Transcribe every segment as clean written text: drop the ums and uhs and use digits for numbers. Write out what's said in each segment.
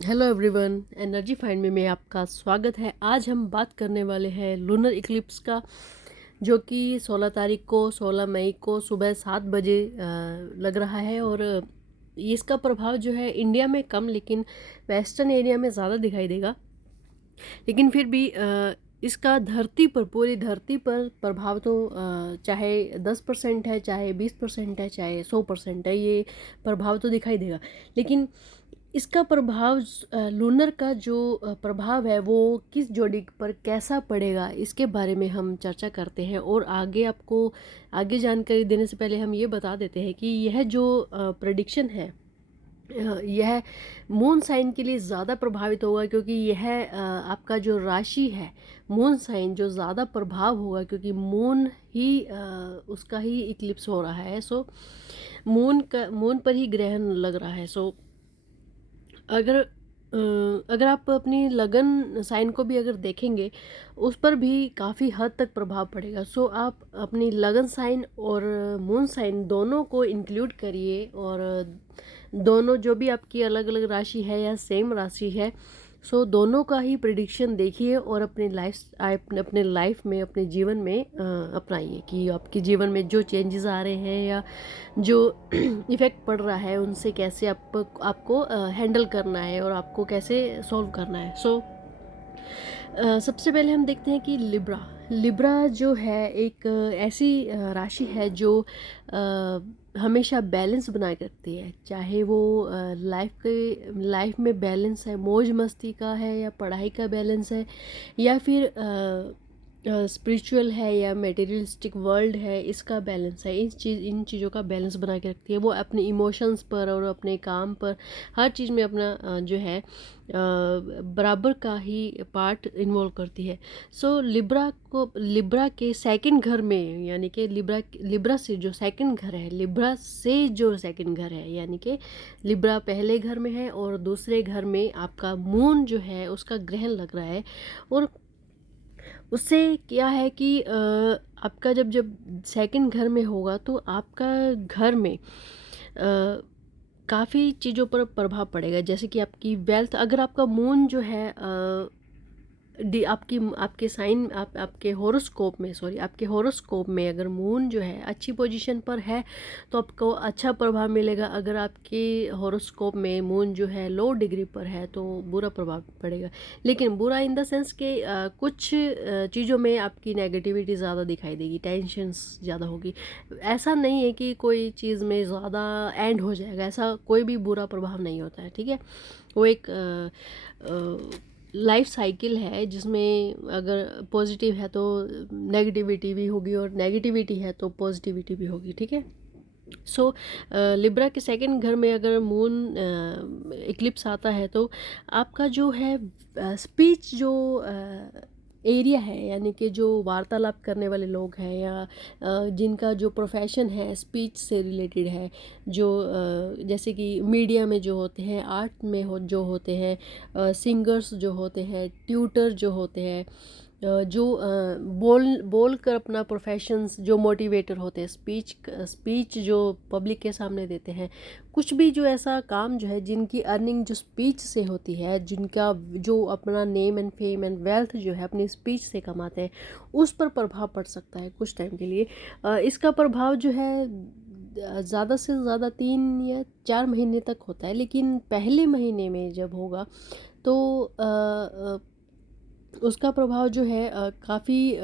Hello everyone, energy find में आपका स्वागत है। आज हम बात करने वाले हैं लूनर इक्लिप्स का, जो कि 16 तारीख को 16 मई को सुबह 7 बजे लग रहा है। और इसका प्रभाव जो है इंडिया में कम लेकिन वेस्टर्न एरिया में ज़्यादा दिखाई देगा। लेकिन फिर भी इसका धरती पर, पूरी धरती पर प्रभाव तो चाहे 10% है, चाहे 20% है, चाहे 100% है, ये प्रभाव तो दिखाई देगा। लेकिन इसका प्रभाव लूनर का जो प्रभाव है वो किस जोड़ी पर कैसा पड़ेगा, इसके बारे में हम चर्चा करते हैं। और आगे जानकारी देने से पहले हम ये बता देते हैं कि यह जो प्रेडिक्शन है, यह मून साइन के लिए ज़्यादा प्रभावित होगा, क्योंकि यह आपका जो राशि है मून साइन जो ज़्यादा प्रभाव होगा, क्योंकि मून ही उसका ही इक्लिप्स हो रहा है। सो मून पर ही ग्रहण लग रहा है। सो अगर आप अपनी लगन साइन को भी अगर देखेंगे, उस पर भी काफ़ी हद तक प्रभाव पड़ेगा। सो आप अपनी लगन साइन और मून साइन दोनों को इंक्लूड करिए, और दोनों जो भी आपकी अलग अलग राशि है या सेम राशि है, सो दोनों का ही प्रिडिक्शन देखिए और अपने लाइफ में, अपने जीवन में अपनाइए कि आपके जीवन में जो चेंजेस आ रहे हैं या जो इफ़ेक्ट पड़ रहा है, उनसे कैसे आपको हैंडल करना है और आपको कैसे सॉल्व करना है। सो सबसे पहले हम देखते हैं कि लिब्रा जो है एक ऐसी राशि है जो हमेशा बैलेंस बनाए रखती है। चाहे वो लाइफ में बैलेंस है, मौज मस्ती का है, या पढ़ाई का बैलेंस है, या फिर स्पिरिचुअल है, या मटेरियलिस्टिक वर्ल्ड है, इसका बैलेंस है। इन चीज़ों का बैलेंस बना के रखती है। वो अपने इमोशंस पर और अपने काम पर, हर चीज़ में अपना जो है बराबर का ही पार्ट इन्वॉल्व करती है। सो लिब्रा के सेकंड घर में, यानी कि लिब्रा से जो सेकंड घर है, यानी कि लिब्रा पहले घर में है और दूसरे घर में आपका मून जो है उसका ग्रहण लग रहा है। और उससे क्या है कि आपका जब जब सेकंड घर में होगा तो आपका घर में काफ़ी चीज़ों पर प्रभाव पड़ेगा। जैसे कि आपकी वेल्थ, अगर आपका मून जो है आपके साइन, आपके हॉरोस्कोप में अगर मून जो है अच्छी पोजीशन पर है तो आपको अच्छा प्रभाव मिलेगा। अगर आपके हॉरोस्कोप में मून जो है लो डिग्री पर है तो बुरा प्रभाव पड़ेगा। लेकिन बुरा इन द सेंस के कुछ चीज़ों में आपकी नेगेटिविटी ज़्यादा दिखाई देगी, टेंशन्स ज़्यादा होगी। ऐसा नहीं है कि कोई चीज़ में ज़्यादा एंड हो जाएगा, ऐसा कोई भी बुरा प्रभाव नहीं होता है, ठीक है। वो एक लाइफ साइकिल है, जिसमें अगर पॉजिटिव है तो नेगेटिविटी भी होगी, और नेगेटिविटी है तो पॉजिटिविटी भी होगी, ठीक है। सो लिब्रा के सेकंड घर में अगर मून इक्लिप्स आता है तो आपका जो है स्पीच जो एरिया है, यानी कि जो वार्तालाप करने वाले लोग हैं, या जिनका जो प्रोफेशन है स्पीच से रिलेटेड है, जो जैसे कि मीडिया में जो होते हैं, आर्ट में जो होते हैं, सिंगर्स जो होते हैं, ट्यूटर जो होते हैं, जो बोल कर अपना प्रोफेशंस, जो मोटिवेटर होते हैं, स्पीच जो पब्लिक के सामने देते हैं, कुछ भी जो ऐसा काम जो है जिनकी अर्निंग जो स्पीच से होती है, जिनका जो अपना name and fame and wealth जो है अपनी स्पीच से कमाते हैं, उस पर प्रभाव पड़ सकता है कुछ टाइम के लिए। इसका प्रभाव जो है ज़्यादा से ज़्यादा 3 या 4 महीने तक होता है। लेकिन पहले महीने में जब होगा तो उसका प्रभाव जो है काफ़ी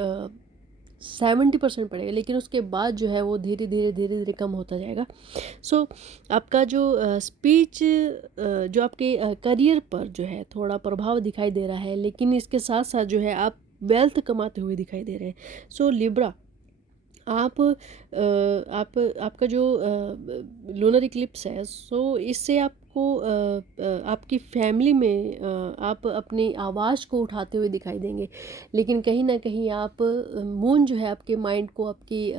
70% पड़ेगा। लेकिन उसके बाद जो है वो धीरे धीरे कम होता जाएगा। सो आपका जो स्पीच, जो आपके करियर पर जो है थोड़ा प्रभाव दिखाई दे रहा है, लेकिन इसके साथ साथ जो है आप वेल्थ कमाते हुए दिखाई दे रहे हैं। सो लिब्रा, आपका जो लूनर इक्लिप्स है, सो इससे आपको आपकी फैमिली में आप अपनी आवाज़ को उठाते हुए दिखाई देंगे। लेकिन कहीं ना कहीं आप मून जो है आपके माइंड को, आपकी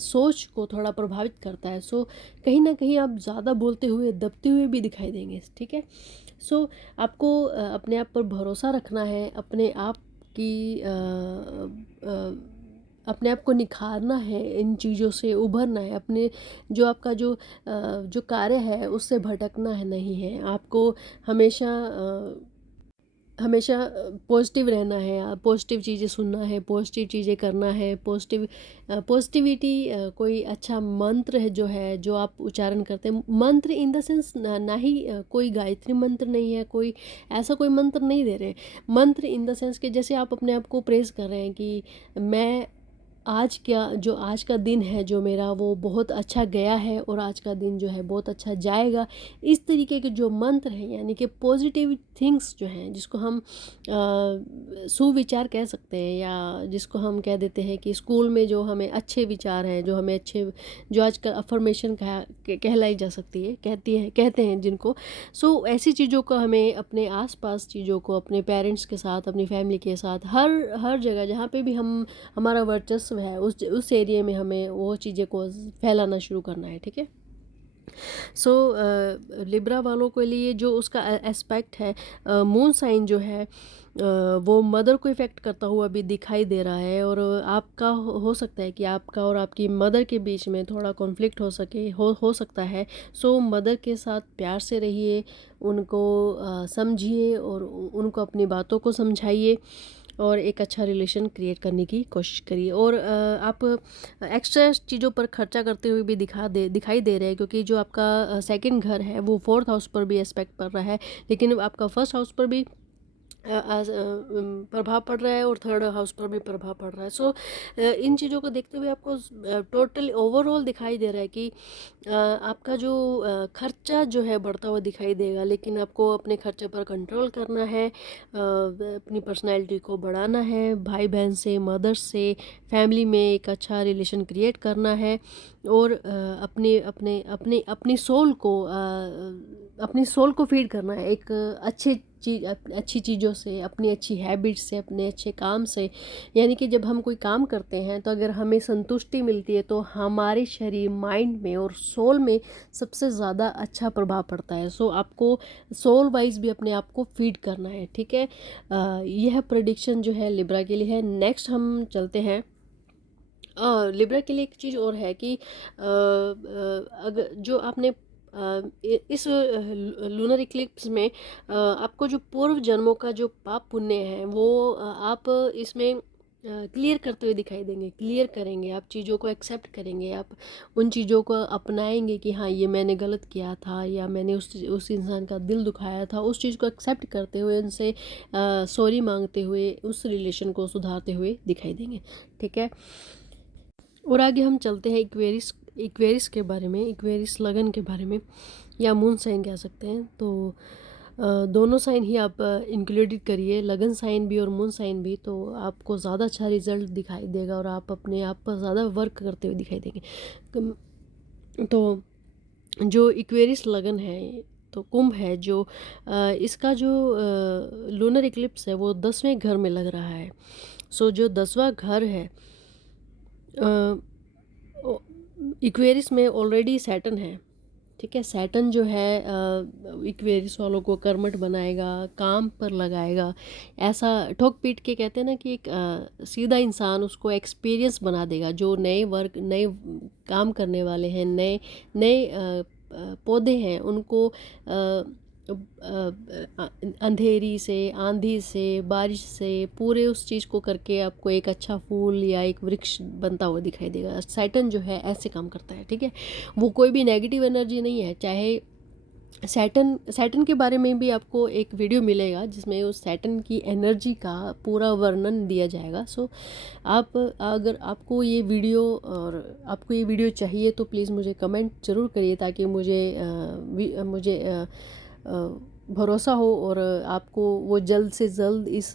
सोच को थोड़ा प्रभावित करता है। सो कहीं ना कहीं आप ज़्यादा बोलते हुए, दबते हुए भी दिखाई देंगे, ठीक है। सो आपको अपने आप पर भरोसा रखना है, अपने आप की अपने आप को निखारना है, इन चीज़ों से उभरना है, अपने जो आपका जो कार्य है उससे भटकना है नहीं है। आपको हमेशा हमेशा पॉजिटिव रहना है, पॉजिटिव चीज़ें सुनना है, पॉजिटिव चीज़ें करना है, पॉजिटिविटी कोई अच्छा मंत्र है जो आप उच्चारण करते हैं। मंत्र इन द सेंस ना ही कोई गायत्री मंत्र नहीं है, कोई ऐसा कोई मंत्र नहीं दे रहे। मंत्र इन द सेंस कि जैसे आप अपने आप को प्रेज़ कर रहे हैं कि मैं आज का दिन है जो मेरा वो बहुत अच्छा गया है और आज का दिन जो है बहुत अच्छा जाएगा। इस तरीके के जो मंत्र हैं, यानी कि पॉजिटिव थिंग्स जो हैं, जिसको हम सुविचार कह सकते हैं, या जिसको हम कह देते हैं कि स्कूल में जो हमें अच्छे विचार हैं, जो हमें अच्छे, जो आजकल अफर्मेशन कहलाई जा सकती है, कहते हैं जिनको। सो ऐसी चीज़ों को हमें अपने आसपास चीज़ों को अपने पेरेंट्स के साथ, अपनी फैमिली के साथ, हर जगह जहाँ पे भी हमारा वर्चस्व है, उस एरिया में हमें वो चीज़ें को फैलाना शुरू करना है। ठीक है। सो लिब्रा वालों के लिए जो उसका एस्पेक्ट है, मून साइन जो है वो मदर को इफ़ेक्ट करता हुआ भी दिखाई दे रहा है। और आपका हो सकता है कि आपका और आपकी मदर के बीच में थोड़ा कॉन्फ्लिक्ट हो सकता है। सो मदर के साथ प्यार से रहिए, उनको समझिए और उनको अपनी बातों को समझाइए और एक अच्छा रिलेशन क्रिएट करने की कोशिश करिए। और आप एक्स्ट्रा चीज़ों पर खर्चा करते हुए भी दिखाई दे रहे हैं, क्योंकि जो आपका सेकंड घर है वो फोर्थ हाउस पर भी एस्पेक्ट पड़ रहा है, लेकिन आपका फर्स्ट हाउस पर भी प्रभाव पड़ रहा है और थर्ड हाउस पर भी प्रभाव पड़ रहा है। सो इन चीज़ों को देखते हुए आपको टोटल ओवरऑल दिखाई दे रहा है कि आपका जो खर्चा जो है बढ़ता हुआ दिखाई देगा, लेकिन आपको अपने खर्चे पर कंट्रोल करना है, अपनी पर्सनैलिटी को बढ़ाना है, भाई बहन से, मदर से, फैमिली में एक अच्छा रिलेशन क्रिएट करना है, और अपने अपने अपने अपनी सोल को फीड करना है एक अच्छी चीज़ों से, अपनी अच्छी हैबिट्स से, अपने अच्छे काम से। यानी कि जब हम कोई काम करते हैं तो अगर हमें संतुष्टि मिलती है तो हमारे शरीर, माइंड में और सोल में सबसे ज़्यादा अच्छा प्रभाव पड़ता है। सो आपको सोल वाइज भी अपने आप को फीड करना है। ठीक है। यह प्रेडिक्शन जो है लिब्रा के लिए है। नेक्स्ट हम चलते हैं। लिब्रा के लिए एक चीज़ और है कि अगर जो आपने इस लूनर इक्लिप्स में आपको जो पूर्व जन्मों का जो पाप पुण्य है वो आप इसमें क्लियर करते हुए दिखाई देंगे, क्लियर करेंगे, आप चीज़ों को एक्सेप्ट करेंगे, आप उन चीज़ों को अपनाएंगे कि हाँ ये मैंने गलत किया था, या मैंने उस इंसान का दिल दुखाया था। उस चीज़ को एक्सेप्ट करते हुए, उनसे सॉरी मांगते हुए, उस रिलेशन को सुधारते हुए दिखाई देंगे। ठीक है। और आगे हम चलते हैं इक्वेरिस के बारे में, इक्वेरिस लगन के बारे में, या मून साइन कह सकते हैं। तो दोनों साइन ही आप इंक्लूडेड करिए, लगन साइन भी और मून साइन भी, तो आपको ज़्यादा अच्छा रिजल्ट दिखाई देगा और आप अपने आप पर ज़्यादा वर्क करते हुए दिखाई देंगे। तो जो इक्वेरिस लगन है, तो कुंभ है, जो इसका जो लूनर इक्लिप्स है वो 10वें घर में लग रहा है। सो जो 10वां घर है, इक्वेरिस में ऑलरेडी सैटर्न है। ठीक है। सैटर्न जो है इक्वेरिस वालों को कर्मठ बनाएगा, काम पर लगाएगा, ऐसा ठोक पीट के कहते हैं ना कि एक सीधा इंसान उसको एक्सपीरियंस बना देगा। जो नए काम करने वाले हैं, नए नए पौधे हैं, उनको अंधेरी से, आंधी से, बारिश से, पूरे उस चीज़ को करके आपको एक अच्छा फूल या एक वृक्ष बनता हुआ दिखाई देगा। सैटर्न जो है ऐसे काम करता है। ठीक है। वो कोई भी नेगेटिव एनर्जी नहीं है। चाहे सैटर्न के बारे में भी आपको एक वीडियो मिलेगा जिसमें उस सैटर्न की एनर्जी का पूरा वर्णन दिया जाएगा। सो अगर आपको ये वीडियो चाहिए तो प्लीज़ मुझे कमेंट ज़रूर करिए, ताकि मुझे भरोसा हो और आपको वो जल्द से जल्द इस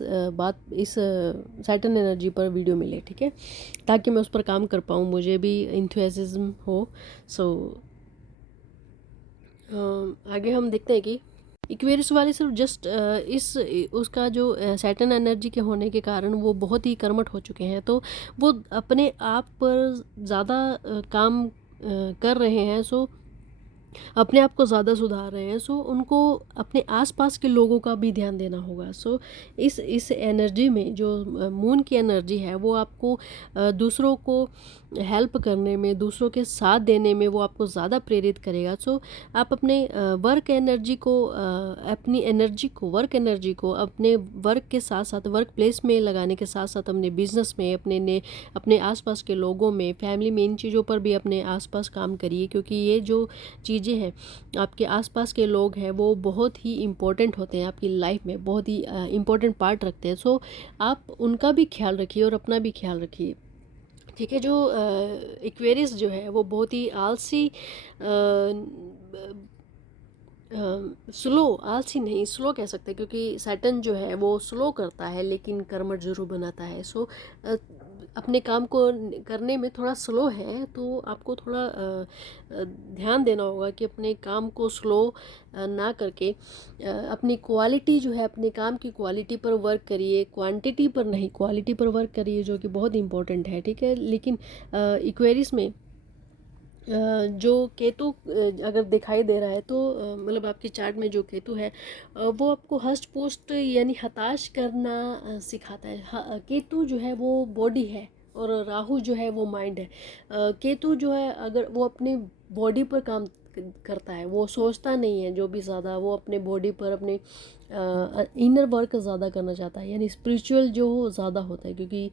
सैटर्न एनर्जी पर वीडियो मिले। ठीक है। ताकि मैं उस पर काम कर पाऊँ, मुझे भी इंथुसियाज्म हो। सो आगे हम देखते हैं कि इक्वेरियस वाले सिर्फ जस्ट उसका जो सैटर्न एनर्जी के होने के कारण वो बहुत ही कर्मठ हो चुके हैं, तो वो अपने आप पर ज़्यादा काम कर रहे हैं। सो अपने आप को ज़्यादा सुधार रहे हैं, सो उनको अपने आसपास के लोगों का भी ध्यान देना होगा। सो इस एनर्जी में जो मून की एनर्जी है वो आपको दूसरों को हेल्प करने में, दूसरों के साथ देने में वो आपको ज़्यादा प्रेरित करेगा। सो आप अपने वर्क एनर्जी को अपनी एनर्जी को, वर्क एनर्जी को अपने वर्क के साथ साथ, वर्क प्लेस में लगाने के साथ साथ अपने बिजनेस में, अपने आसपास के लोगों में, फैमिली में, इन चीज़ों पर भी अपने आसपास काम करिए, क्योंकि ये जो चीज़ें हैं, आपके आसपास के लोग हैं, वो बहुत ही इम्पोर्टेंट होते हैं आपकी लाइफ में, बहुत ही इम्पोर्टेंट पार्ट रखते हैं। सो आप उनका भी ख्याल रखिए और अपना भी ख्याल रखिए। ठीक है। जो एक्वेरियस जो है वो बहुत ही आलसी, स्लो, आलसी नहीं, स्लो कह सकते हैं, क्योंकि सैटर्न जो है वो स्लो करता है लेकिन कर्मठ जरूर बनाता है। सो अपने काम को करने में थोड़ा स्लो है, तो आपको थोड़ा ध्यान देना होगा कि अपने काम को स्लो ना करके अपनी क्वालिटी जो है, अपने काम की क्वालिटी पर वर्क करिए, क्वांटिटी पर नहीं, क्वालिटी पर वर्क करिए, जो कि बहुत इंपॉर्टेंट है। ठीक है। लेकिन इक्वेरियस में जो केतु अगर दिखाई दे रहा है, तो मतलब आपकी चार्ट में जो केतु है वो आपको हष्ट पुष्ट यानी हताश करना सिखाता है। केतु जो है वो बॉडी है और राहु जो है वो माइंड है। केतु जो है अगर वो अपनी बॉडी पर काम करता है, वो सोचता नहीं है जो भी ज़्यादा, वो अपने बॉडी पर, अपने इनर वर्क ज़्यादा करना चाहता है, यानी स्पिरिचुअल जो ज़्यादा होता है, क्योंकि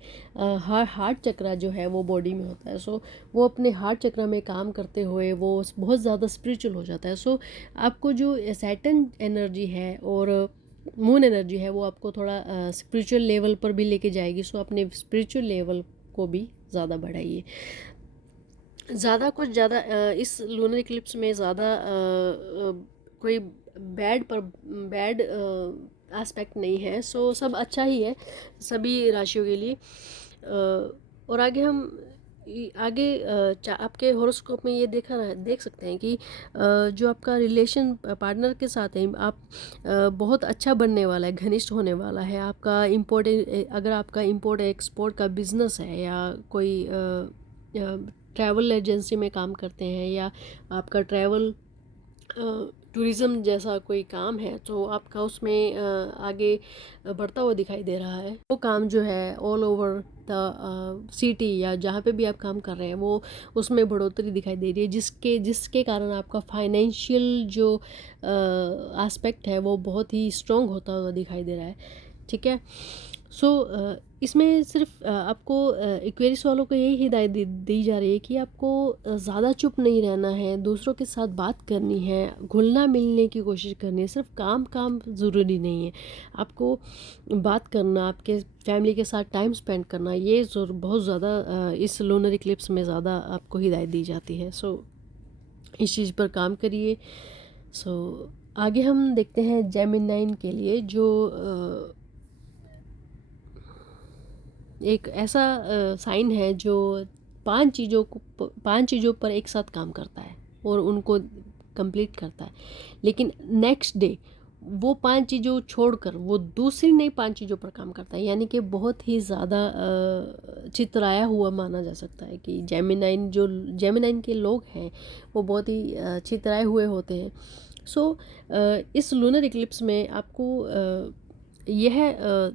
हार्ट चक्रा जो है वो बॉडी में होता है। सो वो अपने हार्ट चक्र में काम करते हुए वो बहुत ज़्यादा स्पिरिचुअल हो जाता है। सो आपको जो सैटर्न एनर्जी है और मून एनर्जी है वो आपको थोड़ा स्पिरिचुअल लेवल पर भी लेके जाएगी। सो अपने स्पिरिचुअल लेवल को भी ज़्यादा बढ़ाइए। ज़्यादा कुछ ज़्यादा इस लूनर इक्लिप्स में ज़्यादा कोई बैड एस्पेक्ट नहीं है। सो सब अच्छा ही है सभी राशियों के लिए। और आगे हम आगे आपके हॉरोस्कोप में ये देख सकते हैं कि जो आपका रिलेशन पार्टनर के साथ है, आप बहुत अच्छा बनने वाला है, घनिष्ठ होने वाला है। आपका अगर आपका इम्पोर्ट एक्सपोर्ट का बिजनेस है, या कोई ट्रैवल एजेंसी में काम करते हैं, या आपका ट्रैवल टूरिज़्म जैसा कोई काम है, तो आपका उसमें आगे बढ़ता हुआ दिखाई दे रहा है। वो काम जो है ऑल ओवर द सिटी या जहाँ पे भी आप काम कर रहे हैं, वो उसमें बढ़ोतरी दिखाई दे रही है, जिसके कारण आपका फाइनेंशियल जो एस्पेक्ट है वो बहुत ही स्ट्रॉन्ग होता हुआ दिखाई दे रहा है। ठीक है। सो इसमें सिर्फ आपको एक्वेरियस वालों को यही हिदायत दी जा रही है कि आपको ज़्यादा चुप नहीं रहना है, दूसरों के साथ बात करनी है, घुलना मिलने की कोशिश करनी है। सिर्फ काम काम ज़रूरी नहीं है, आपको बात करना, आपके फैमिली के साथ टाइम स्पेंड करना, ये बहुत ज़्यादा इस लूनर इक्लिप्स में ज़्यादा आपको हिदायत दी जाती है। सो इस चीज़ पर काम करिए। सो आगे हम देखते हैं जेमिनाइन के लिए, जो एक ऐसा साइन है जो 5 चीज़ों पर एक साथ काम करता है और उनको कंप्लीट करता है, लेकिन नेक्स्ट डे वो 5 चीज़ों छोड़कर वो दूसरी नई 5 चीज़ों पर काम करता है। यानी कि बहुत ही ज़्यादा चितराया हुआ माना जा सकता है कि जेमिनाइन के लोग हैं वो बहुत ही चितराए हुए होते हैं। सो इस लूनर इक्लिप्स में आपको यह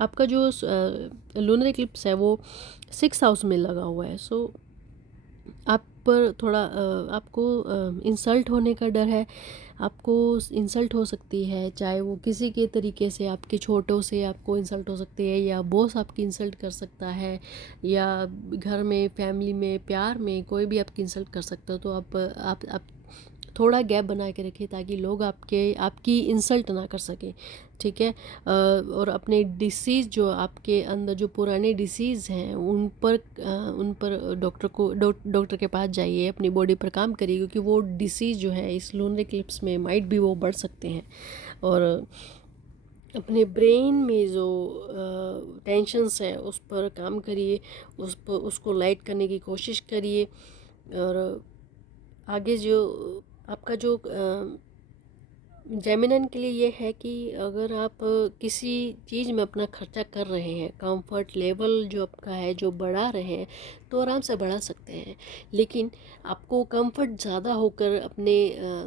आपका जो लूनर इक्लिप्स है वो 6th हाउस में लगा हुआ है। सो आप पर थोड़ा आपको इंसल्ट होने का डर है, आपको इंसल्ट हो सकती है, चाहे वो किसी के तरीके से, आपके छोटों से आपको इंसल्ट हो सकती है, या बॉस आपकी इंसल्ट कर सकता है, या घर में, फैमिली में, प्यार में कोई भी आपकी इंसल्ट कर सकता है। तो आप थोड़ा गैप बना के रखिए ताकि लोग आपकी इंसल्ट ना कर सकें। ठीक है। और अपने डिसीज़ जो आपके अंदर जो पुराने डिसीज़ हैं उन पर डॉक्टर के पास जाइए, अपनी बॉडी पर काम करिए, क्योंकि वो डिसीज़ जो है इस लूनर इक्लिप्स में माइट भी वो बढ़ सकते हैं। और अपने ब्रेन में जो टेंशन्स हैं उस पर काम करिए, उसको लाइट करने की कोशिश करिए। और आगे जो आपका जो जेमिनाइन के लिए ये है कि अगर आप किसी चीज़ में अपना खर्चा कर रहे हैं, कंफर्ट लेवल जो आपका है जो बढ़ा रहे हैं, तो आराम से बढ़ा सकते हैं। लेकिन आपको कंफर्ट ज़्यादा होकर अपने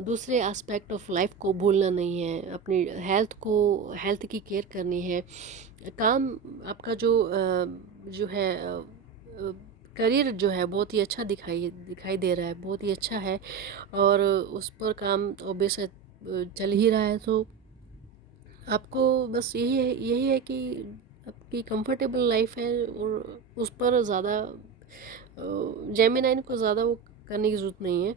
दूसरे एस्पेक्ट ऑफ लाइफ को भूलना नहीं है, अपनी हेल्थ की केयर करनी है। काम आपका जो है करियर जो है बहुत ही अच्छा दिखाई दे रहा है, बहुत ही अच्छा है। और उस पर काम तो ऑब्वियस चल ही रहा है। तो आपको बस यही है कि आपकी कंफर्टेबल लाइफ है, और उस पर ज़्यादा जेमिनाइन को ज़्यादा वो करने की ज़रूरत नहीं है।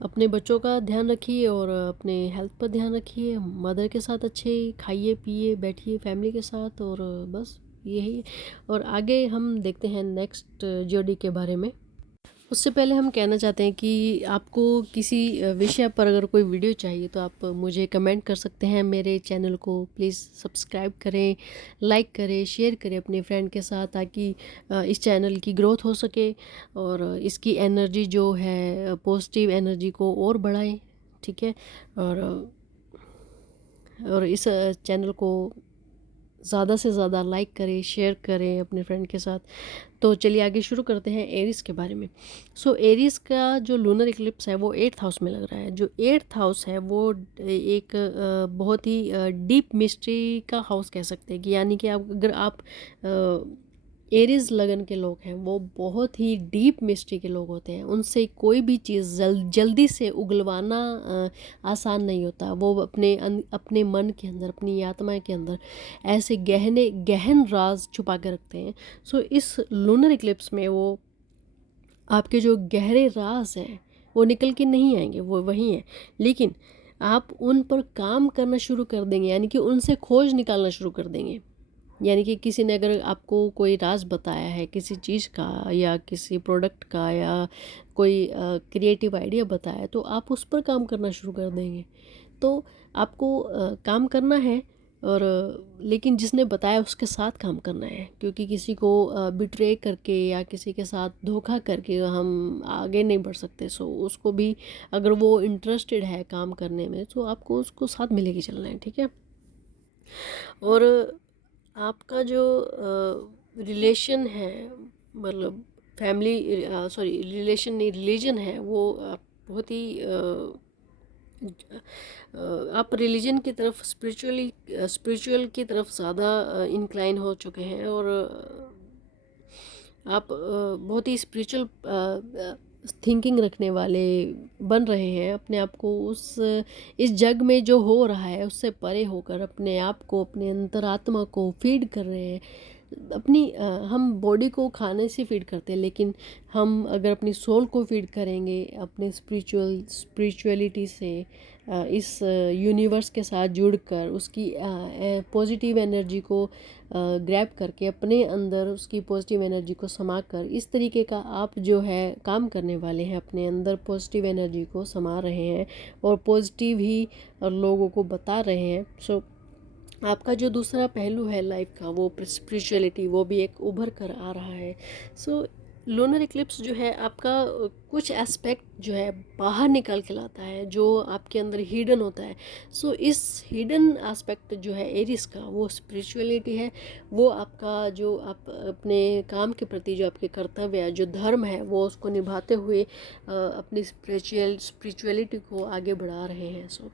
अपने बच्चों का ध्यान रखिए और अपने हेल्थ पर ध्यान रखिए, मदर के साथ अच्छे खाइए पिए बैठिए फैमिली के साथ, और बस यही। और आगे हम देखते हैं नेक्स्ट जोड़ी के बारे में। उससे पहले हम कहना चाहते हैं कि आपको किसी विषय पर अगर कोई वीडियो चाहिए तो आप मुझे कमेंट कर सकते हैं। मेरे चैनल को प्लीज़ सब्सक्राइब करें, लाइक करें, शेयर करें अपने फ्रेंड के साथ, ताकि इस चैनल की ग्रोथ हो सके और इसकी एनर्जी जो है पॉजिटिव एनर्जी को और बढ़ाएं। ठीक है। और इस चैनल को ज़्यादा से ज़्यादा लाइक करें, शेयर करें अपने फ्रेंड के साथ। तो चलिए आगे शुरू करते हैं एरीज के बारे में। सो एरीज का जो लूनर इक्लिप्स है वो 8th हाउस में लग रहा है। जो 8th हाउस है वो एक बहुत ही डीप मिस्ट्री का हाउस कह सकते हैं कि यानी कि अगर आप एरीज लगन के लोग हैं वो बहुत ही डीप मिस्ट्री के लोग होते हैं। उनसे कोई भी चीज़ जल्दी से उगलवाना आसान नहीं होता। वो अपने मन के अंदर, अपनी आत्मा के अंदर ऐसे गहन राज छुपा के रखते हैं। सो इस लूनर इक्लिप्स में वो आपके जो गहरे राज हैं वो निकल के नहीं आएंगे, वो वही हैं। लेकिन आप उन पर काम करना शुरू कर देंगे, यानी कि उनसे खोज निकालना शुरू कर देंगे। यानी कि किसी ने अगर आपको कोई राज बताया है किसी चीज़ का, या किसी प्रोडक्ट का, या कोई क्रिएटिव आइडिया बताया है, तो आप उस पर काम करना शुरू कर देंगे। तो आपको काम करना है, और लेकिन जिसने बताया उसके साथ काम करना है, क्योंकि किसी को बिट्रे करके या किसी के साथ धोखा करके हम आगे नहीं बढ़ सकते। सो उसको भी, अगर वो इंटरेस्टेड है काम करने में, तो आपको उसको साथ मिलेके चलना है। ठीक है। और आपका जो रिलेशन है, मतलब फैमिली, सॉरी रिलेशन नहीं, रिलीजन है, वो बहुत ही आप रिलीजन की तरफ, स्पिरिचुअल की तरफ ज़्यादा इंक्लाइन हो चुके हैं, और आप बहुत ही स्पिरिचुअल थिंकिंग रखने वाले बन रहे हैं। अपने आप को इस जग में जो हो रहा है उससे परे होकर अपने आप को, अपने अंतरात्मा को फीड कर रहे हैं। हम बॉडी को खाने से फीड करते हैं, लेकिन हम अगर अपनी सोल को फीड करेंगे अपने स्पिरिचुअलिटी से, इस यूनिवर्स के साथ जुड़कर उसकी पॉजिटिव एनर्जी को ग्रैब करके अपने अंदर उसकी पॉजिटिव एनर्जी को समा कर, इस तरीके का आप जो है काम करने वाले हैं, अपने अंदर पॉजिटिव एनर्जी को समा रहे हैं और पॉजिटिव ही लोगों को बता रहे हैं। सो आपका जो दूसरा पहलू है लाइफ का, वो स्पिरिचुअलिटी, वो भी एक उभर कर आ रहा है। सो लूनर इक्लिप्स जो है आपका कुछ एस्पेक्ट जो है बाहर निकाल के लाता है, जो आपके अंदर हिडन होता है। सो इस हिडन एस्पेक्ट जो है एरिस का, वो स्पिरिचुअलिटी है। वो आपका जो आप अपने काम के प्रति जो आपके कर्तव्य है, जो धर्म है, वो उसको निभाते हुए अपनी स्पिरिचुअलिटी को आगे बढ़ा रहे हैं। सो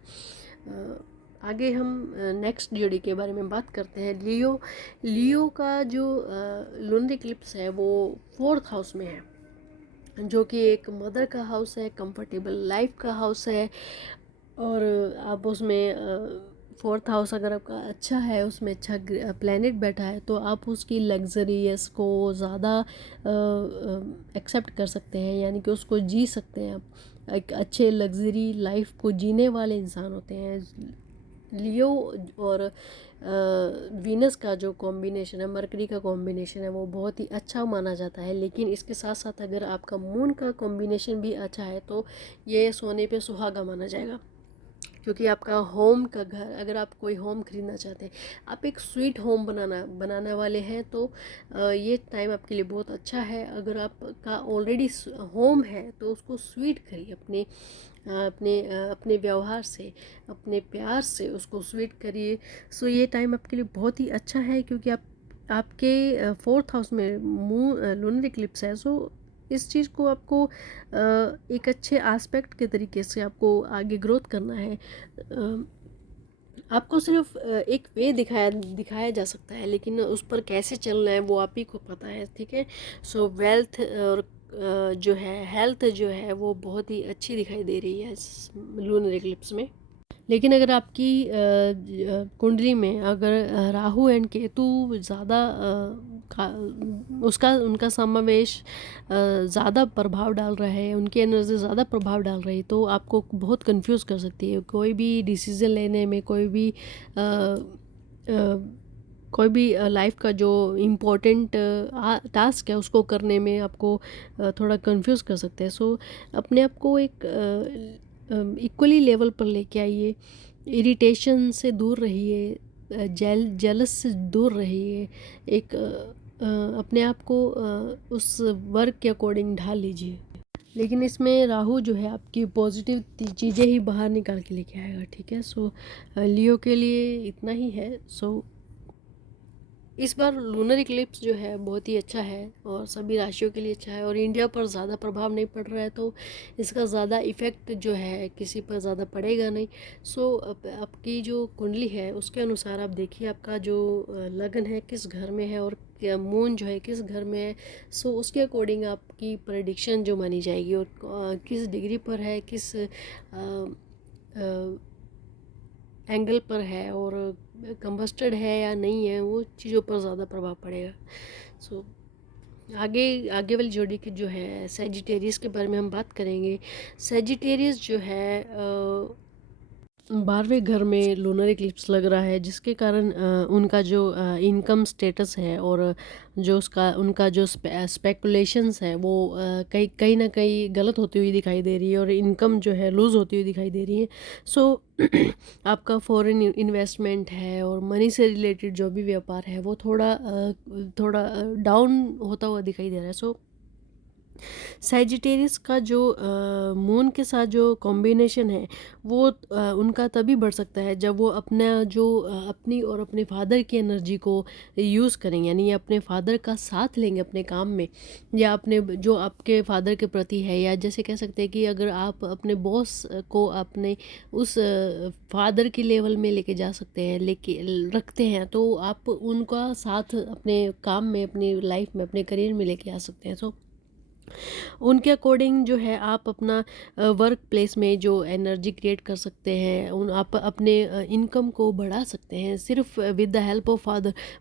आगे हम नेक्स्ट जोड़ी के बारे में बात करते हैं। लियो का जो लूनर इक्लिप्स है वो 4th हाउस में है, जो कि एक मदर का हाउस है, कंफर्टेबल लाइफ का हाउस है। और आप उसमें 4th हाउस अगर आपका अच्छा है, उसमें अच्छा प्लैनेट बैठा है, तो आप उसकी लग्जरियस को ज़्यादा एक्सेप्ट कर सकते हैं, यानी कि उसको जी सकते हैं आप। एक अच्छे लग्जरी लाइफ को जीने वाले इंसान होते हैं। लियो और वीनस का जो कॉम्बिनेशन है, मरकरी का कॉम्बिनेशन है, वो बहुत ही अच्छा माना जाता है। लेकिन इसके साथ साथ अगर आपका मून का कॉम्बिनेशन भी अच्छा है तो ये सोने पे सुहागा माना जाएगा, क्योंकि आपका होम का घर, अगर आप कोई होम खरीदना चाहते हैं, आप एक स्वीट होम बनाने वाले हैं, तो ये टाइम आपके लिए बहुत अच्छा है। अगर आपका ऑलरेडी होम है तो उसको स्वीट करिए, अपने अपने व्यवहार से, अपने प्यार से उसको स्वीट करिए। सो ये टाइम आपके लिए बहुत ही अच्छा है, क्योंकि आपके 4th हाउस में लूनर इक्लिप्स है। सो इस चीज़ को आपको एक अच्छे एस्पेक्ट के तरीके से आपको आगे ग्रोथ करना है। आपको सिर्फ एक वे दिखाया जा सकता है, लेकिन उस पर कैसे चलना है वो आप ही को पता है, ठीक है। सो वेल्थ और जो है हेल्थ जो है वो बहुत ही अच्छी दिखाई दे रही है इस लूनर इक्लिप्स में। लेकिन अगर आपकी कुंडली में अगर राहु एंड केतु ज़्यादा उसका उनका समावेश ज़्यादा प्रभाव डाल रहा है, उनकी एनर्जी ज़्यादा प्रभाव डाल रही है, तो आपको बहुत कंफ्यूज कर सकती है। कोई भी डिसीज़न लेने में, कोई भी लाइफ का जो इम्पोर्टेंट टास्क है उसको करने में आपको थोड़ा कंफ्यूज कर सकते हैं। सो अपने आप को एक इक्वली लेवल पर लेके आइए, इरिटेशन से दूर रहिए, जेलस से दूर रहिए, एक अपने आप को उस वर्क के अकॉर्डिंग ढाल लीजिए। लेकिन इसमें राहु जो है आपकी पॉजिटिव चीज़ें ही बाहर निकाल के लेके आएगा, ठीक है। सो लियो के लिए इतना ही है। सो इस बार लूनर इक्लिप्स जो है बहुत ही अच्छा है और सभी राशियों के लिए अच्छा है, और इंडिया पर ज़्यादा प्रभाव नहीं पड़ रहा है, तो इसका ज़्यादा इफ़ेक्ट जो है किसी पर ज़्यादा पड़ेगा नहीं। सो आपकी जो कुंडली है उसके अनुसार आप देखिए आपका जो लगन है किस घर में है और मून जो है किस घर में है। सो उसके अकॉर्डिंग आपकी प्रेडिक्शन जो मानी जाएगी, और किस डिग्री पर है, किस एंगल पर है, और कंबस्टेड है या नहीं है, वो चीज़ों पर ज़्यादा प्रभाव पड़ेगा। सो आगे आगे वाली जोड़ी की जो है सैजिटेरियस के बारे में हम बात करेंगे। सैजिटेरियस जो है 12वें घर में लूनर इक्लिप्स लग रहा है, जिसके कारण उनका जो इनकम स्टेटस है और जो उनका जो स्पेकुलेशंस है वो कहीं कहीं ना कहीं गलत होती हुई दिखाई दे रही है, और इनकम जो है लूज़ होती हुई दिखाई दे रही है। सो आपका फॉरेन इन्वेस्टमेंट है और मनी से रिलेटेड जो भी व्यापार है वो थोड़ा डाउन होता हुआ दिखाई दे रहा है। सो सैजिटेरियस का जो मून के साथ जो कॉम्बिनेशन है वो उनका तभी बढ़ सकता है जब वो अपनी और अपने फादर की एनर्जी को यूज़ करेंगे, यानी अपने फादर का साथ लेंगे अपने काम में, या अपने जो आपके फादर के प्रति है, या जैसे कह सकते हैं कि अगर आप अपने बॉस को अपने उस फादर के लेवल में लेके जा सकते हैं, लेके रखते हैं, तो आप उनका साथ अपने काम में, अपनी लाइफ में, अपने करियर में लेके आ सकते हैं। सो उनके अकॉर्डिंग जो है आप अपना वर्क प्लेस में जो एनर्जी क्रिएट कर सकते हैं, आप अपने इनकम को बढ़ा सकते हैं सिर्फ with the help of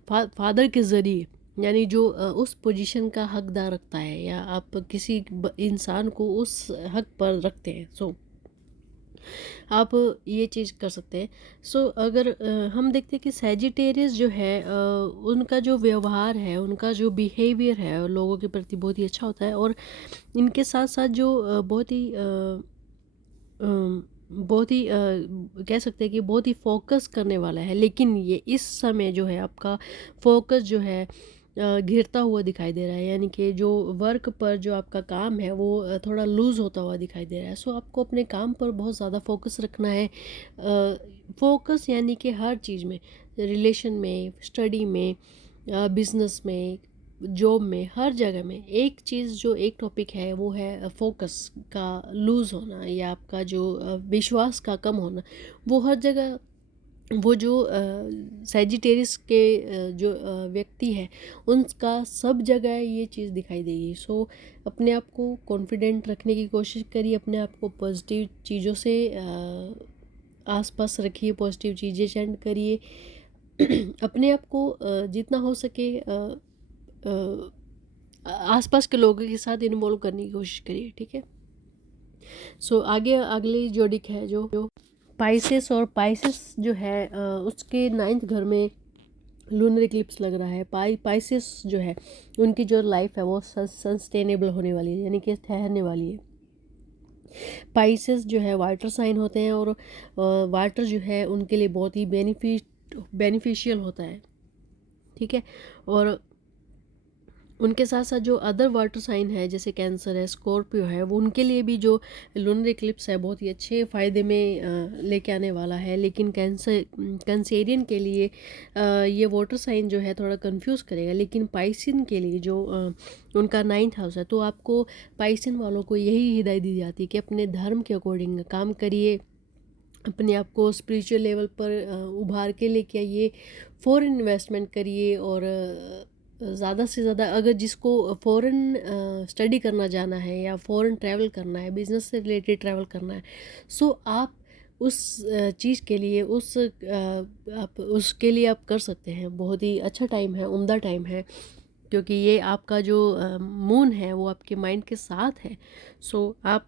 father के ज़रिए, यानी जो उस पोजीशन का हकदार रखता है, या आप किसी इंसान को उस हक पर रखते हैं। सो आप ये चीज़ कर सकते हैं। सो अगर हम देखते हैं कि सैजिटेरियस जो है उनका जो व्यवहार है, उनका जो बिहेवियर है लोगों के प्रति बहुत ही अच्छा होता है, और इनके साथ साथ जो बहुत ही कह सकते हैं कि बहुत ही फोकस करने वाला है, लेकिन ये इस समय जो है आपका फोकस जो है घिरता हुआ दिखाई दे रहा है, यानी कि जो वर्क पर जो आपका काम है वो थोड़ा लूज़ होता हुआ दिखाई दे रहा है। सो आपको अपने काम पर बहुत ज़्यादा फोकस रखना है। फोकस यानी कि हर चीज़ में, रिलेशन में, स्टडी में, बिजनेस में, जॉब में, हर जगह में एक चीज़ जो एक टॉपिक है वो है फोकस का लूज़ होना, या आपका जो विश्वास का कम होना। वो हर जगह, वो जो सैजिटेरियस के जो व्यक्ति है उनका सब जगह ये चीज़ दिखाई देगी। सो अपने आप को कॉन्फिडेंट रखने की कोशिश करिए, अपने आप को पॉजिटिव चीज़ों से आसपास रखिए, पॉजिटिव चीज़ें सेंड करिए। अपने आप को जितना हो सके आसपास के लोगों के साथ इन्वॉल्व करने की कोशिश करिए, ठीक है। सो आगे अगली जोडिक है जो पाइसेस, और पाइसेस जो है उसके 9th घर में लूनर इक्लिप्स लग रहा है। पाइसेस जो है उनकी जो लाइफ है वो सस्टेनेबल होने वाली है, यानी कि ठहरने वाली है। पाइसेस जो है वाटर साइन होते हैं, और वाटर जो है उनके लिए बहुत ही बेनिफिशियल होता है, ठीक है। और उनके साथ साथ जो अदर वाटर साइन है जैसे कैंसर है, स्कॉर्पियो है, वो उनके लिए भी जो लूनर इक्लिप्स है बहुत ही अच्छे फ़ायदे में लेके आने वाला है। लेकिन कैंसेरियन के लिए ये वाटर साइन जो है थोड़ा कंफ्यूज करेगा। लेकिन पाइसिन के लिए जो उनका 9th हाउस है, तो आपको पाइसिन वालों को यही हिदायत दी जाती है कि अपने धर्म के अकॉर्डिंग काम करिए, अपने आप को स्पिरिचुअल लेवल पर उभार के लेके आइए, फॉरेन इन्वेस्टमेंट करिए। और ज़्यादा से ज़्यादा अगर जिसको फॉरेन स्टडी करना जाना है या फॉरेन ट्रैवल करना है, बिज़नेस से रिलेटेड ट्रैवल करना है, सो आप उस चीज़ के लिए आप उसके लिए आप कर सकते हैं। बहुत ही अच्छा टाइम है, उम्दा टाइम है, क्योंकि ये आपका जो मून है वो आपके माइंड के साथ है। सो आप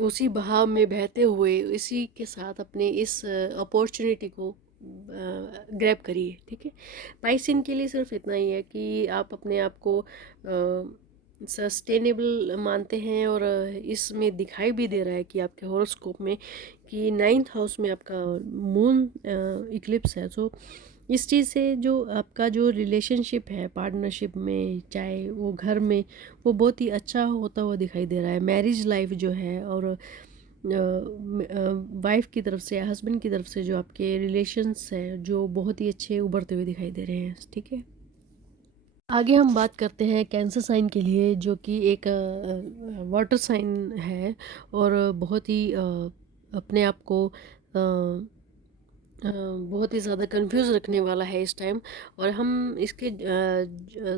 उसी बहाव में बहते हुए इसी के साथ अपने इस अपॉर्चुनिटी को ग्रैब करिए, ठीक है। पाइसिन के लिए सिर्फ इतना ही है कि आप अपने आप को सस्टेनेबल मानते हैं, और इसमें दिखाई भी दे रहा है कि आपके हॉरोस्कोप में कि 9th हाउस में आपका मून इक्लिप्स है। सो इस चीज़ से जो आपका जो रिलेशनशिप है पार्टनरशिप में, चाहे वो घर में, वो बहुत ही अच्छा होता हुआ दिखाई दे रहा है। मैरिज लाइफ जो है, और वाइफ की तरफ से, हस्बैंड की तरफ से जो आपके रिलेशंस हैं जो बहुत ही अच्छे उभरते हुए दिखाई दे रहे हैं, ठीक है। आगे हम बात करते हैं कैंसर साइन के लिए, जो कि एक वाटर साइन है, और बहुत ही अपने आप को बहुत ही ज़्यादा कंफ्यूज रखने वाला है इस टाइम। और हम इसके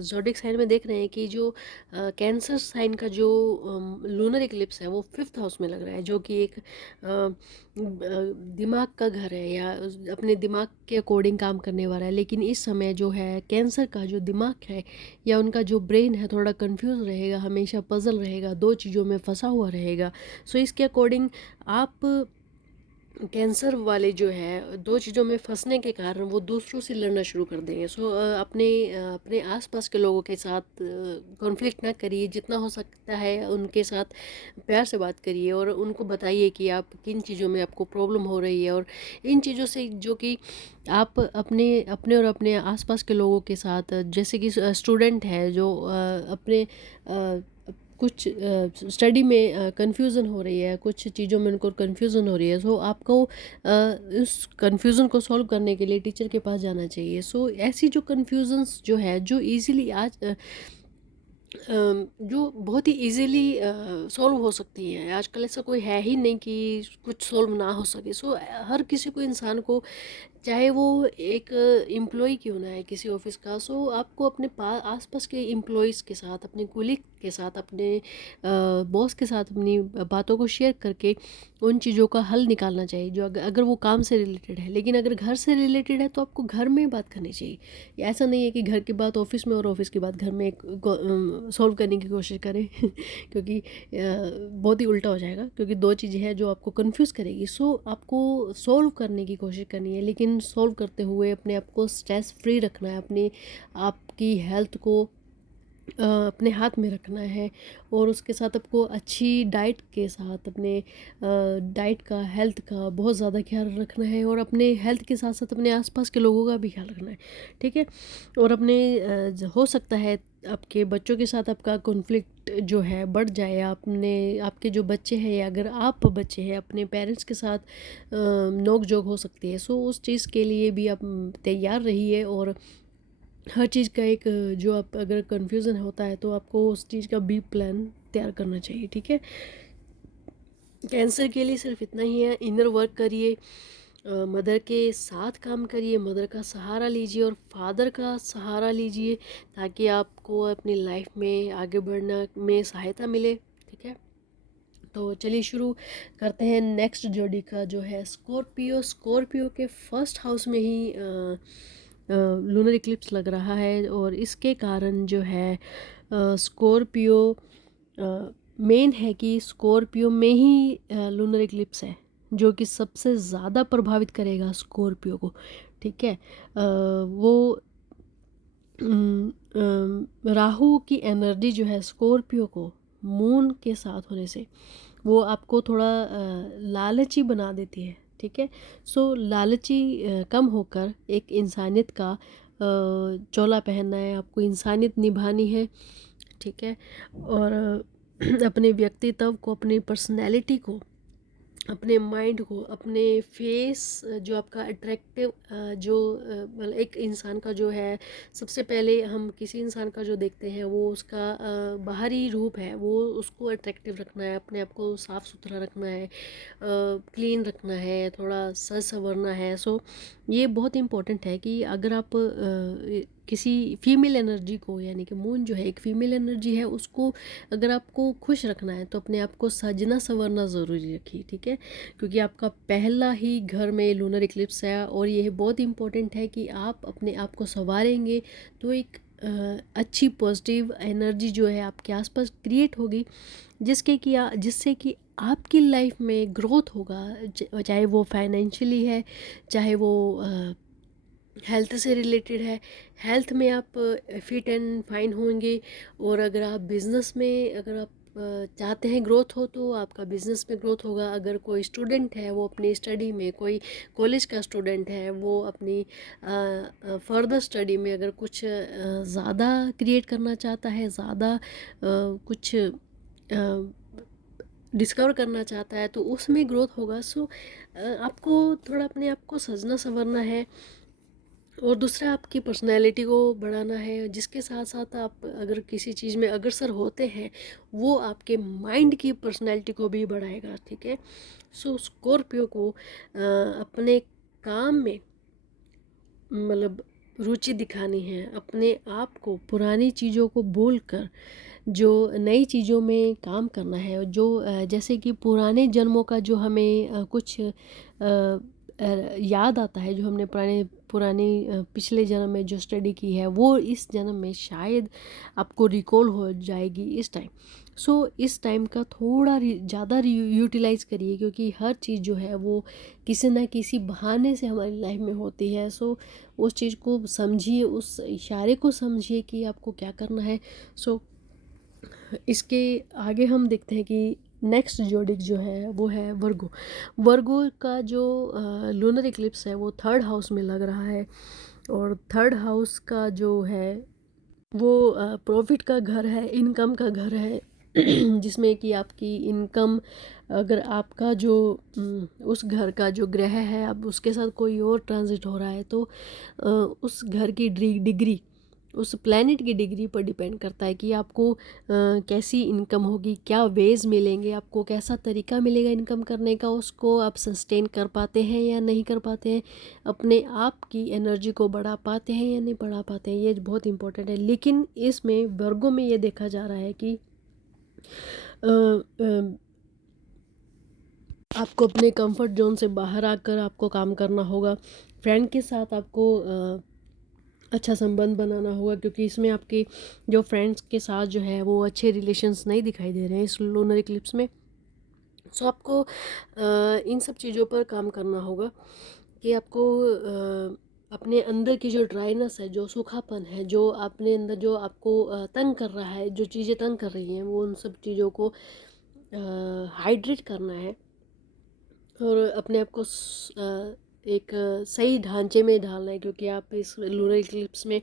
ज़ोडिक साइन में देख रहे हैं कि जो कैंसर साइन का जो लूनर इक्लिप्स है वो 5th हाउस में लग रहा है, जो कि एक दिमाग का घर है, या अपने दिमाग के अकॉर्डिंग काम करने वाला है। लेकिन इस समय जो है कैंसर का जो दिमाग है या उनका जो ब्रेन है थोड़ा कंफ्यूज रहेगा, हमेशा पजल रहेगा, दो चीज़ों में फंसा हुआ रहेगा। सो इसके अकॉर्डिंग आप कैंसर वाले जो है दो चीज़ों में फंसने के कारण वो दूसरों से लड़ना शुरू कर देंगे। सो अपने आसपास के लोगों के साथ कॉन्फ्लिक्ट ना करिए, जितना हो सकता है उनके साथ प्यार से बात करिए, और उनको बताइए कि आप किन चीज़ों में आपको प्रॉब्लम हो रही है, और इन चीज़ों से जो कि आप अपने अपने और अपने आसपास के लोगों के साथ, जैसे कि स्टूडेंट है जो अपने कुछ स्टडी में कंफ्यूजन हो रही है, कुछ चीज़ों में उनको कंफ्यूजन हो रही है, सो आपको उस कंफ्यूजन को सॉल्व करने के लिए टीचर के पास जाना चाहिए। सो ऐसी जो कंफ्यूजन्स जो है जो इजीली जो बहुत ही इजीली सॉल्व हो सकती हैं, आजकल ऐसा कोई है ही नहीं कि कुछ सॉल्व ना हो सके। सो हर किसी को, इंसान को, चाहे वो एक एम्प्लॉय क्यों ना है किसी ऑफिस का, सो आपको अपने आसपास के एम्प्लॉयज़ के साथ, अपने कुलीग के साथ, अपने बॉस के साथ अपनी बातों को शेयर करके उन चीज़ों का हल निकालना चाहिए, जो अगर वो काम से रिलेटेड है। लेकिन अगर घर से रिलेटेड है तो आपको घर में बात करनी चाहिए। ऐसा नहीं है कि घर की बात ऑफिस में और ऑफिस की बात घर में सॉल्व करने की कोशिश करें क्योंकि बहुत ही उल्टा हो जाएगा, क्योंकि दो चीज़ें हैं जो आपको कंफ्यूज करेगी। सो आपको सॉल्व करने की कोशिश करनी है, लेकिन सॉल्व करते हुए अपने आप को स्ट्रेस फ्री रखना है, अपनी आपकी हेल्थ को अपने हाथ में रखना है, और उसके साथ आपको अच्छी डाइट के साथ अपने डाइट का, हेल्थ का बहुत ज़्यादा ख्याल रखना है, और अपने हेल्थ के साथ साथ अपने आसपास के लोगों का भी ख्याल रखना है, ठीक है। और अपने हो सकता है आपके बच्चों के साथ आपका कॉन्फ्लिक्ट जो है बढ़ जाए, आपके जो बच्चे हैं, या अगर आप बच्चे हैं अपने पेरेंट्स के साथ नोक झोंक हो सकती है। सो उस चीज़ के लिए भी आप तैयार रहिए, और हर चीज़ का एक जो आप अगर कन्फ्यूज़न होता है तो आपको उस चीज़ का बी प्लान तैयार करना चाहिए, ठीक है। कैंसर के लिए सिर्फ इतना ही है, इनर वर्क करिए, मदर के साथ काम करिए, मदर का सहारा लीजिए और फादर का सहारा लीजिए, ताकि आपको अपनी लाइफ में आगे बढ़ना में सहायता मिले, ठीक है। तो चलिए शुरू करते हैं। नेक्स्ट जोड़ी का जो है स्कॉर्पियो। स्कॉर्पियो के फर्स्ट हाउस में ही लूनर इक्लिप्स लग रहा है, और इसके कारण जो है स्कॉर्पियो मेन है कि स्कॉर्पियो में ही लूनर इक्लिप्स है, जो कि सबसे ज़्यादा प्रभावित करेगा स्कॉर्पियो को, ठीक है। वो राहु की एनर्जी जो है स्कॉर्पियो को मून के साथ होने से वो आपको थोड़ा लालची बना देती है, ठीक है। सो लालची कम होकर एक इंसानियत का चोला पहनना है, आपको इंसानियत निभानी है, ठीक है। और अपने व्यक्तित्व को, अपनी पर्सनैलिटी को, अपने माइंड को, अपने फेस जो आपका अट्रैक्टिव जो मतलब एक इंसान का जो है, सबसे पहले हम किसी इंसान का जो देखते हैं वो उसका बाहरी रूप है, वो उसको अट्रैक्टिव रखना है, अपने आप को साफ़ सुथरा रखना है, क्लीन रखना है, थोड़ा सज संवरना है। सो ये बहुत इम्पोर्टेंट है कि अगर आप किसी फीमेल एनर्जी को, यानी कि मून जो है एक फीमेल एनर्जी है, उसको अगर आपको खुश रखना है तो अपने आप को सजना संवरना ज़रूरी रखिए, ठीक है। क्योंकि आपका पहला ही घर में लूनर इक्लिप्स है और ये बहुत इम्पोर्टेंट है कि आप अपने आप को संवारेंगे तो एक अच्छी पॉजिटिव एनर्जी जो है आपके आसपास क्रिएट होगी, जिससे कि आपकी लाइफ में ग्रोथ होगा, चाहे वो फाइनेंशियली है, चाहे वो हेल्थ से रिलेटेड है। हेल्थ में आप फिट एंड फाइन होंगे। और अगर आप बिज़नेस में, अगर आप चाहते हैं ग्रोथ हो तो आपका बिज़नेस में ग्रोथ होगा। अगर कोई स्टूडेंट है वो अपनी स्टडी में, कोई कॉलेज का स्टूडेंट है वो अपनी फर्दर स्टडी में अगर कुछ ज़्यादा क्रिएट करना चाहता है, ज़्यादा कुछ डिस्कवर करना चाहता है तो उसमें ग्रोथ होगा। सो आपको थोड़ा अपने आप को सजना संवरना है और दूसरा आपकी पर्सनैलिटी को बढ़ाना है, जिसके साथ साथ आप अगर किसी चीज़ में अग्रसर होते हैं वो आपके माइंड की पर्सनैलिटी को भी बढ़ाएगा, ठीक है। सो स्कॉर्पियो को अपने काम में मतलब रुचि दिखानी है, अपने आप को पुरानी चीज़ों को भूलकर जो नई चीज़ों में काम करना है। जो जैसे कि पुराने जन्मों का जो हमें कुछ याद आता है, जो हमने पुरानी पिछले जन्म में जो स्टडी की है वो इस जन्म में शायद आपको रिकॉल हो जाएगी इस टाइम। सो इस टाइम का थोड़ा ज़्यादा यूटिलाइज़ करिए, क्योंकि हर चीज़ जो है वो किसी ना किसी बहाने से हमारी लाइफ में होती है। सो उस चीज़ को समझिए, उस इशारे को समझिए कि आपको क्या करना है। सो इसके आगे हम देखते हैं कि नेक्स्ट जोडिक जो है वो है वर्गो। वर्गो का जो लूनर इक्लिप्स है वो थर्ड हाउस में लग रहा है। और थर्ड हाउस का जो है वो प्रॉफिट का घर है, इनकम का घर है जिसमें कि आपकी इनकम, अगर आपका जो उस घर का जो ग्रह है, अब उसके साथ कोई और ट्रांजिट हो रहा है तो उस घर की डिग्री, उस प्लैनेट की डिग्री पर डिपेंड करता है कि आपको कैसी इनकम होगी, क्या वेज मिलेंगे, आपको कैसा तरीका मिलेगा इनकम करने का, उसको आप सस्टेन कर पाते हैं या नहीं कर पाते हैं, अपने आप की एनर्जी को बढ़ा पाते हैं या नहीं बढ़ा पाते हैं, ये बहुत इंपॉर्टेंट है। लेकिन इसमें वर्गों में ये देखा जा रहा है कि आपको अपने कंफर्ट जोन से बाहर आकर आपको काम करना होगा। फ्रेंड के साथ आपको अच्छा संबंध बनाना होगा, क्योंकि इसमें आपके जो फ्रेंड्स के साथ जो है वो अच्छे रिलेशंस नहीं दिखाई दे रहे हैं इस लूनर इक्लिप्स में। सो आपको इन सब चीज़ों पर काम करना होगा कि आपको अपने अंदर की जो ड्राइनेस है, जो सूखापन है, जो अपने अंदर जो आपको तंग कर रहा है, जो चीज़ें तंग कर रही हैं, वो उन सब चीज़ों को हाइड्रेट करना है और अपने आप को एक सही ढांचे में ढालना है। क्योंकि आप इस लूनर इक्लिप्स में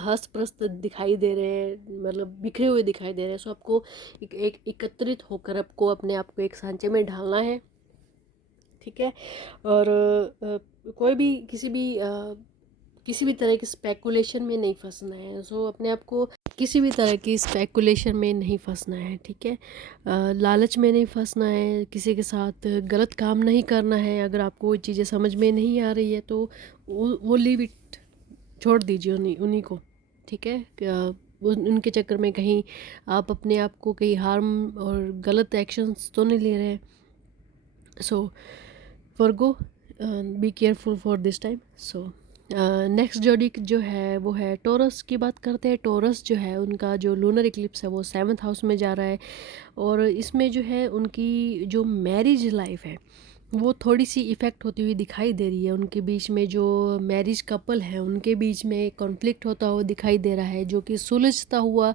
हस्त प्रस्त दिखाई दे रहे हैं, मतलब बिखरे हुए दिखाई दे रहे हैं। सो आपको एक एकत्रित होकर आपको अपने आप को एक सांचे में ढालना है, ठीक है। और कोई भी किसी भी तरह की स्पेकुलेशन में नहीं फंसना है। सो अपने आप को किसी भी तरह की स्पेकुलेशन में नहीं फंसना है, ठीक है। लालच में नहीं फंसना है, किसी के साथ गलत काम नहीं करना है। अगर आपको वो चीज़ें समझ में नहीं आ रही है तो वो लीव इट, छोड़ दीजिए उन्हीं को, ठीक है। उनके चक्कर में कहीं आप अपने आप को कहीं हार्म और गलत एक्शंस तो नहीं ले रहे हैं। So Virgo, be careful for this time. So next zodiac जो है वो है टॉरस की बात करते हैं। टॉरस जो है उनका जो लूनर इक्लिप्स है वो 7th हाउस में जा रहा है और इसमें जो है उनकी जो मैरिज लाइफ है वो थोड़ी सी इफ़ेक्ट होती हुई दिखाई दे रही है। उनके बीच में जो मैरिज कपल है उनके बीच में कॉन्फ्लिक्ट होता हुआ दिखाई दे रहा है, जो कि सुलझता हुआ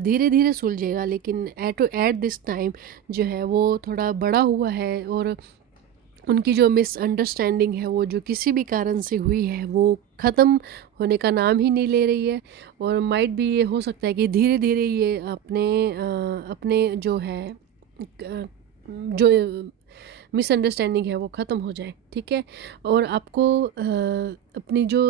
धीरे धीरे सुलझेगा, लेकिन एट दिस टाइम जो है वो थोड़ा बड़ा हुआ है और उनकी जो मिसअंडरस्टैंडिंग है वो जो किसी भी कारण से हुई है वो ख़त्म होने का नाम ही नहीं ले रही है। और माइट भी ये हो सकता है कि धीरे धीरे ये अपने जो है जो मिसअंडरस्टैंडिंग है वो ख़त्म हो जाए, ठीक है। और आपको अपनी जो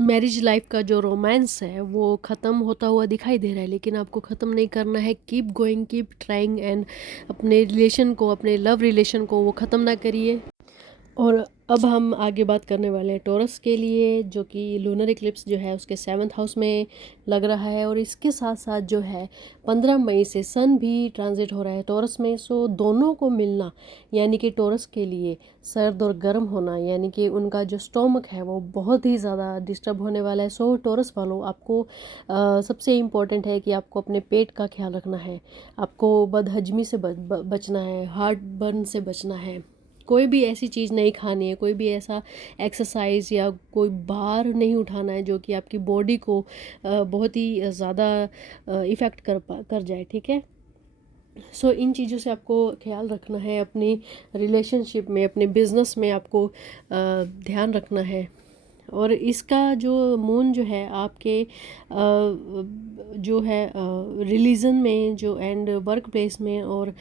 मैरिज लाइफ का जो रोमांस है वो ख़त्म होता हुआ दिखाई दे रहा है, लेकिन आपको ख़त्म नहीं करना है। Keep going, keep trying, and अपने रिलेशन को, अपने लव रिलेशन को वो ख़त्म ना करिए। और अब हम आगे बात करने वाले हैं टॉरस के लिए, जो कि लूनर इक्लिप्स जो है उसके 7th हाउस में लग रहा है। और इसके साथ साथ जो है 15 मई से सन भी ट्रांजिट हो रहा है टॉरस में। सो दोनों को मिलना, यानी कि टॉरस के लिए सर्द और गर्म होना, यानी कि उनका जो स्टोमक है वो बहुत ही ज़्यादा डिस्टर्ब होने वाला है। सो टॉरस वालों, आपको सबसे इम्पॉर्टेंट है कि आपको अपने पेट का ख्याल रखना है, आपको बदहजमी से बचना है, हार्ट बर्न से बचना है। कोई भी ऐसी चीज़ नहीं खानी है, कोई भी ऐसा एक्सरसाइज या कोई भार नहीं उठाना है जो कि आपकी बॉडी को बहुत ही ज़्यादा इफ़ेक्ट कर जाए, ठीक है। सो इन चीज़ों से आपको ख्याल रखना है। अपनी रिलेशनशिप में, अपने बिजनेस में आपको ध्यान रखना है। और इसका जो मून जो है आपके जो है रिलीजन में जो एंड वर्क प्लेस में और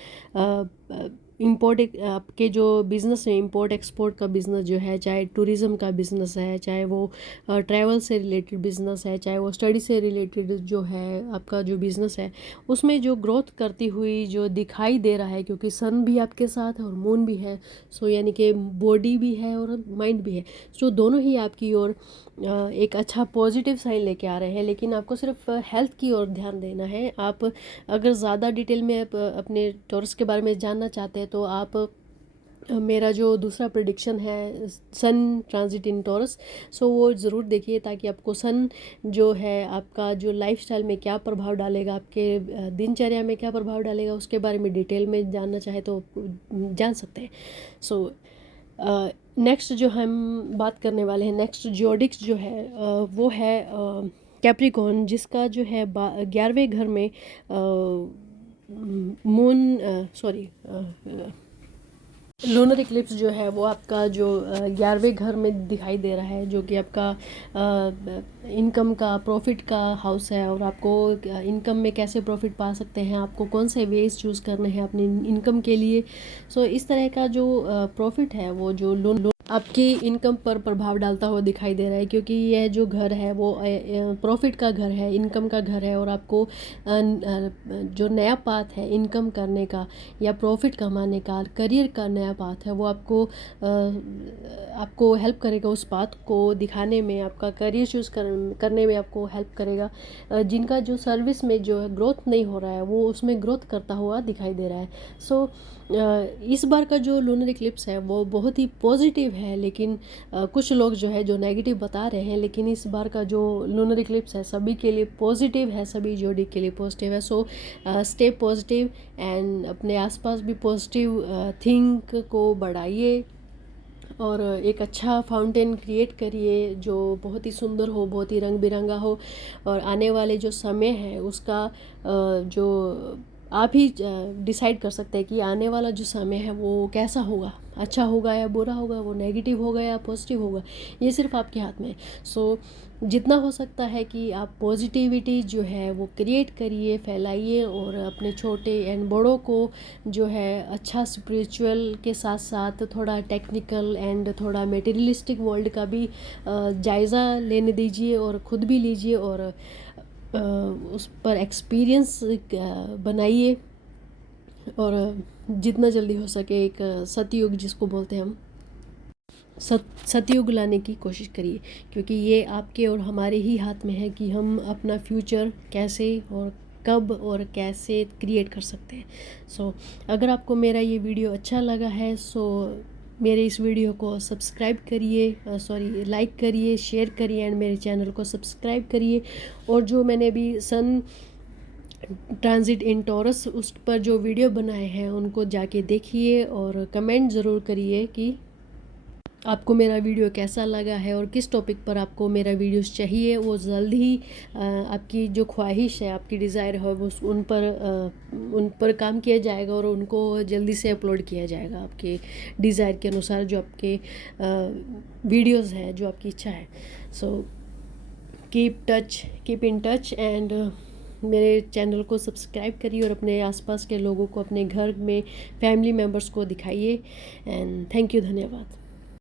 इम्पोर्ट, आपके जो बिज़नेस है, इंपोर्ट एक्सपोर्ट का बिज़नेस जो है, चाहे टूरिज़्म का बिज़नेस है, चाहे वो ट्रैवल से रिलेटेड बिज़नेस है, चाहे वो स्टडी से रिलेटेड जो है आपका जो बिज़नेस है, उसमें जो ग्रोथ करती हुई जो दिखाई दे रहा है, क्योंकि सन भी आपके साथ है और मून भी है। सो यानी कि बॉडी भी है और माइंड भी है। सो दोनों ही आपकी ओर एक अच्छा पॉजिटिव साइन लेके आ रहे हैं। लेकिन आपको सिर्फ हेल्थ की ओर ध्यान देना है। आप अगर ज़्यादा डिटेल में आप अपने टॉरस के बारे में जानना चाहते हैं तो आप मेरा जो दूसरा प्रेडिक्शन है सन ट्रांजिट इन टॉरस, सो वो ज़रूर देखिए, ताकि आपको सन जो है आपका जो लाइफस्टाइल में क्या प्रभाव डालेगा, आपके दिनचर्या में क्या प्रभाव डालेगा, उसके बारे में डिटेल में जानना चाहे तो जान सकते हैं। सो नेक्स्ट जो हम बात करने वाले हैं, नेक्स्ट जोडिक्स जो है वो है कैप्रिकॉर्न, जिसका जो है 11वें घर में मून सॉरी लूनर इक्लिप्स जो है वो आपका जो 11वें घर में दिखाई दे रहा है, जो कि आपका इनकम का, प्रॉफिट का हाउस है। और आपको इनकम में कैसे प्रॉफिट पा सकते हैं, आपको कौन से वेज चूज़ करने हैं अपनी इनकम के लिए। सो इस तरह का जो प्रॉफिट है वो जो लोन आपकी इनकम पर प्रभाव डालता हुआ दिखाई दे रहा है, क्योंकि यह जो घर है वो प्रॉफिट का घर है, इनकम का घर है। और आपको जो नया पाथ है इनकम करने का या प्रॉफिट कमाने का, करियर का नया पाथ है, वो आपको हेल्प करेगा उस पाथ को दिखाने में, आपका करियर चूज़ करने में आपको हेल्प करेगा। जिनका जो सर्विस में जो है ग्रोथ नहीं हो रहा है वो उसमें ग्रोथ करता हुआ दिखाई दे रहा है। सो इस बार का जो लूनर इक्लिप्स है वो बहुत ही पॉजिटिव है, लेकिन कुछ लोग जो है जो नेगेटिव बता रहे हैं। लेकिन इस बार का जो लूनर इक्लिप्स है सभी के लिए पॉजिटिव है, सभी जोड़ी के लिए पॉजिटिव है। सो स्टे पॉजिटिव एंड अपने आसपास भी पॉजिटिव थिंक को बढ़ाइए और एक अच्छा फाउंटेन क्रिएट करिए जो बहुत ही सुंदर हो, बहुत ही रंग बिरंगा हो। और आने वाले जो समय है उसका जो आप ही डिसाइड कर सकते हैं कि आने वाला जो समय है वो कैसा होगा, अच्छा होगा या बुरा होगा, वो नेगेटिव होगा या पॉजिटिव होगा, ये सिर्फ आपके हाथ में है। सो जितना हो सकता है कि आप पॉजिटिविटी जो है वो क्रिएट करिए, फैलाइए। और अपने छोटे एंड बड़ों को जो है अच्छा स्पिरिचुअल के साथ साथ थोड़ा टेक्निकल एंड थोड़ा मटेरियलिस्टिक वर्ल्ड का भी जायज़ा लेने दीजिए और ख़ुद भी लीजिए और उस पर एक्सपीरियंस बनाइए। और जितना जल्दी हो सके एक सतयुग जिसको बोलते हैं हम, सतयुग लाने की कोशिश करिए, क्योंकि ये आपके और हमारे ही हाथ में है कि हम अपना फ्यूचर कैसे और कब और कैसे क्रिएट कर सकते हैं। सो अगर आपको मेरा ये वीडियो अच्छा लगा है सो मेरे इस वीडियो को सब्सक्राइब करिए, लाइक करिए, शेयर करिए एंड मेरे चैनल को सब्सक्राइब करिए। और जो मैंने अभी सन ट्रांजिट इन टॉरस उस पर जो वीडियो बनाए हैं उनको जाके देखिए और कमेंट ज़रूर करिए कि आपको मेरा वीडियो कैसा लगा है और किस टॉपिक पर आपको मेरा वीडियोस चाहिए, वो जल्द ही आपकी जो ख्वाहिश है, आपकी डिज़ायर है, वो उन पर काम किया जाएगा और उनको जल्दी से अपलोड किया जाएगा आपके डिज़ायर के अनुसार, जो आपके वीडियोस है, जो आपकी इच्छा है। So keep in touch and मेरे चैनल को सब्सक्राइब करिए और अपने आसपास के लोगों को, अपने घर में फैमिली मेम्बर्स को दिखाइए। एंड थैंक यू, धन्यवाद।